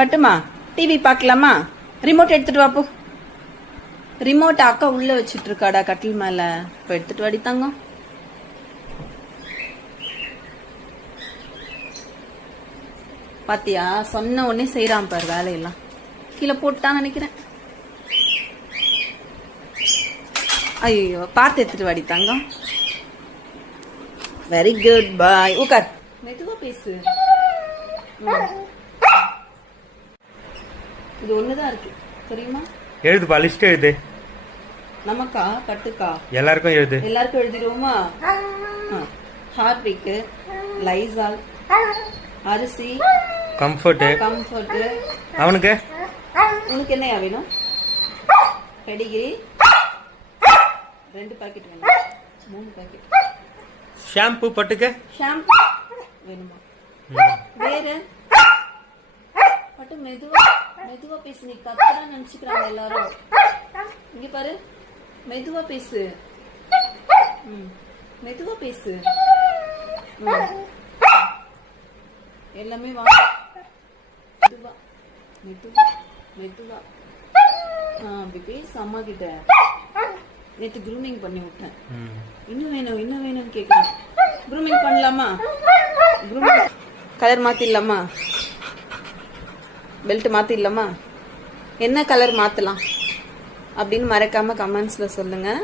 பட்டுமா? TV பார்க்கலாமா? Remote எடுத்துட்டு வாப்போ போ. ரிமோட் அக்கா உள்ள வச்சுட்டு இருக்காடா கட்டில் மேல. இப்போ எடுத்துட்டு வாடி தங்கம் பாத்தியா? சொன்ன உடனே செய்யறான் பாரு வேலையெல்லாம். கீழே போட்டான்னு நினைக்கிறேன். ஐயோ பார்த்து எடுத்துட்டு வாடி தங்கம் வெரி குட் பாய் உட்கார் மெதுவா பேசு. இது ஒண்ணுதான் இருக்கு. தெரியுமா? எழுதுப்பா லிஸ்ட் எழுது. நமக்கா? கட்டுக்கா? எல்லாருக்கும் எழுது. எல்லாருக்கும் எழுதிடுவோமா? ஹார்பிக்கு லைசால் அரிசி கம்ஃபர்ட் கம்ஃபர்ட் அவனுக்கு? உனக்கு என்னையா வேணும்? பெடிகிரி ரெண்டு பாக்கெட் வேணும். மூணு பாக்கெட் ஷாம்பு பட்டுக்கு? ஷாம்பு வேணுமா? வேற? மெதுவா மெதுவா பேசு நீ கத்துறா நினைச்சுக்கிறாங்க எல்லாரும். இங்க பாரு மெதுவா பேசு. ம், மெதுவா பேசு. எல்லாமே வா. மெதுவா மெதுவா மெதுவா. அப்படி பேசு அம்மா கிட்ட. நேற்று க்ரூமிங் பண்ணி விட்டேன். இன்னும் வேணும் இன்னும் வேணும்னு கேக்குறேன். க்ரூமிங் பண்ணலாமா? க்ரூமிங் கலர் மாத்திடலாமா? பெல்ட் மாற்றிடலாமா என்ன கலர் மாத்தலாம்? அப்படின்னு மறக்காம கமெண்ட்ஸ்ல சொல்லுங்க.